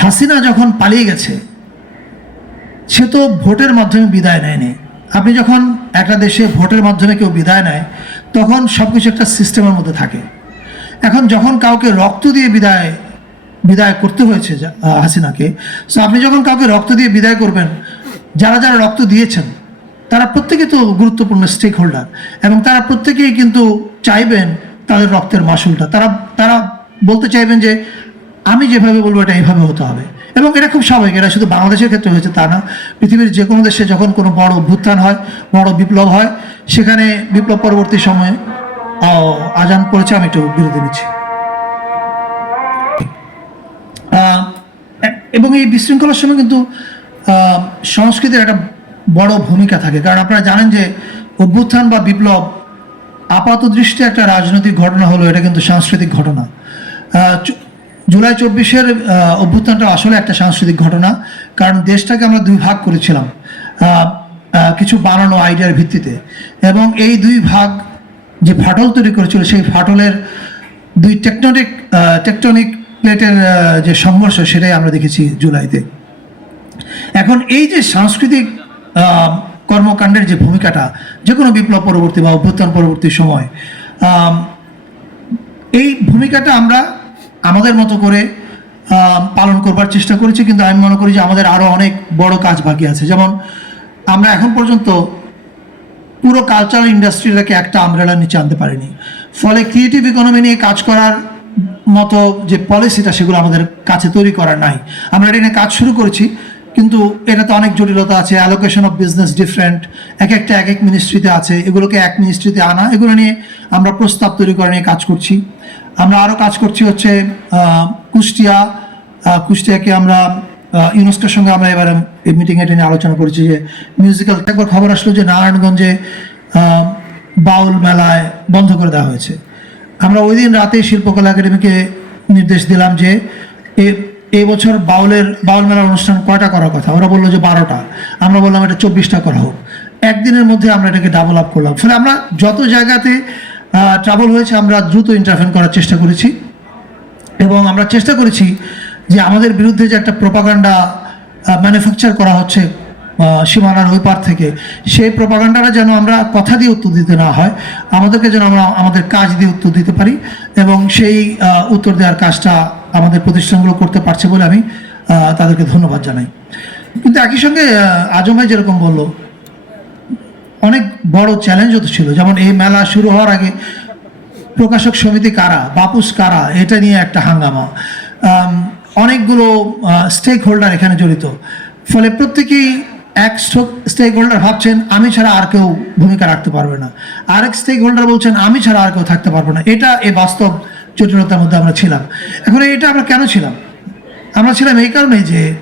হাসিনা যখন পালিয়ে গেছে, সে তো ভোটের মাধ্যমে বিদায় নেয়নি। আপনি যখন একটা দেশে ভোটের মাধ্যমে কেউ বিদায় নেয়, তখন সব কিছু একটা সিস্টেমের মধ্যে থাকে। এখন যখন কাউকে রক্ত দিয়ে বিদায় বিদায় করতে হয়েছে হাসিনাকে সো আপনি যখন কাউকে রক্ত দিয়ে বিদায় করবেন, যারা যারা রক্ত দিয়েছেন, তারা প্রত্যেকে তো গুরুত্বপূর্ণ স্টেক হোল্ডার এবং তারা প্রত্যেকেই কিন্তু চাইবেন তাদের রক্তের মাসুলটা। তারা তারা বলতে চাইবেন যে আমি যেভাবে বলব এটা এইভাবে হতে হবে। এবং এটা খুব স্বাভাবিক, এটা শুধু বাংলাদেশের ক্ষেত্রে হয়েছে তা না। পৃথিবীর যে কোনো দেশে যখন কোনো বড় অভ্যুত্থান হয়, বড় বিপ্লব হয়, সেখানে বিপ্লব পরবর্তী সময়ে আজান পড়েছে, আমি একটু বিরতি নিচ্ছি। এবং এই বিশৃঙ্খলার সময় কিন্তু সংস্কৃতির একটা বড় ভূমিকা থাকে। কারণ আপনারা জানেন যে, অভ্যুত্থান বা বিপ্লব আপাত দৃষ্টি একটা রাজনৈতিক ঘটনা হলো এটা কিন্তু সাংস্কৃতিক ঘটনা। জুলাই চব্বিশের অভ্যুত্থানটা আসলে একটা সাংস্কৃতিক ঘটনা, কারণ দেশটাকে আমরা দুই ভাগ করেছিলাম কিছু বানানো আইডিয়ার ভিত্তিতে। এবং এই দুই ভাগ যে ফাটল তৈরি করেছিল, সেই ফাটলের দুই টেকটনিক টেকটনিক প্লেটের যে সংঘর্ষ, সেটাই আমরা দেখেছি জুলাইতে। এখন এই যে সাংস্কৃতিক কর্মকাণ্ডের যে ভূমিকাটা, যে কোনো বিপ্লব পরবর্তী বা অভ্যুত্থান পরবর্তী সময় এই ভূমিকাটা আমরা আমাদের মতো করে পালন করবার চেষ্টা করেছি, কিন্তু আমি মনে করি যে আমাদের আরও অনেক বড় কাজ বাকি আছে। যেমন আমরা এখন পর্যন্ত পুরো কালচারাল ইন্ডাস্ট্রিটাকে একটা আমরেলার নিচে আনতে পারিনি। ফলে ক্রিয়েটিভ ইকোনমি নিয়ে কাজ করার মতো যে পলিসিটা সেগুলো আমাদের কাছে তৈরি করার নাই। আমরা এটা নিয়ে কাজ শুরু করেছি। কিন্তু এটাতে অনেক জটিলতা আছে অ্যালোকেশন অফ বিজনেস ডিফারেন্ট এক একটা এক এক মিনিস্ট্রিতে আছে, এগুলোকে এক মিনিস্ট্রিতে আনা, এগুলো নিয়ে আমরা প্রস্তাব তৈরি করা নিয়ে কাজ করছি। আমরা আরও কাজ করছি হচ্ছে কুষ্টিয়া কুষ্টিয়াকে আমরা ইউনেস্কোর সঙ্গে আমরা এবার এই মিটিং এটা নিয়ে আলোচনা করেছি যে মিউজিক্যাল একবার খবর আসলো যে নারায়ণগঞ্জে বাউল মেলায় বন্ধ করে দেওয়া হয়েছে। আমরা ওই দিন রাতে শিল্পকলা একাডেমিকে নির্দেশ দিলাম যে এই বছর বাউলের, বাউল মেলার অনুষ্ঠান কয়টা করার কথা? ওরা বলল যে বারোটা। আমরা বললাম এটা চব্বিশটা করা হোক। একদিনের মধ্যে আমরা এটাকে ডাবল আপ করলাম। ফলে আমরা যত জায়গাতে ট্রাভেল হয়েছে, আমরা দ্রুত ইন্টারভেন করার চেষ্টা করেছি। এবং আমরা চেষ্টা করেছি যে আমাদের বিরুদ্ধে যে একটা প্রপাগান্ডা ম্যানুফ্যাকচার করা হচ্ছে সীমানার ওই পার থেকে, সেই প্রপাগান্ডাটা যেন আমরা কথা দিয়ে উত্তর দিতে না হয়, আমাদেরকে যেন আমরা, আমাদের কাজ দিয়ে উত্তর দিতে পারি। এবং সেই উত্তর দেওয়ার কাজটা আমাদের প্রতিষ্ঠানগুলো করতে পারছে বলে আমি তাদেরকে ধন্যবাদ জানাই। কিন্তু একই সঙ্গে আহ, আজম ভাই যেরকম বলল অনেক বড় চ্যালেঞ্জও তো ছিল। যেমন এই মেলা শুরু হওয়ার আগে প্রকাশক সমিতি কারা বাপুস কারা এটা নিয়ে একটা হাঙ্গামা। অনেকগুলো স্টেক হোল্ডার এখানে জড়িত। ফলে প্রত্যেকেই এক স্টেক হোল্ডার ভাবছেন আমি ছাড়া আর কেউ ভূমিকা রাখতে পারবে না। আরেক স্টেক হোল্ডার বলছেন আমি ছাড়া আর কেউ থাকতে পারব না। এটা এ বাস্তব জটিলতার মধ্যে আমরা ছিলাম। এখন এটা আমরা কেন ছিলাম? আমরা ছিলাম এই কারণে যে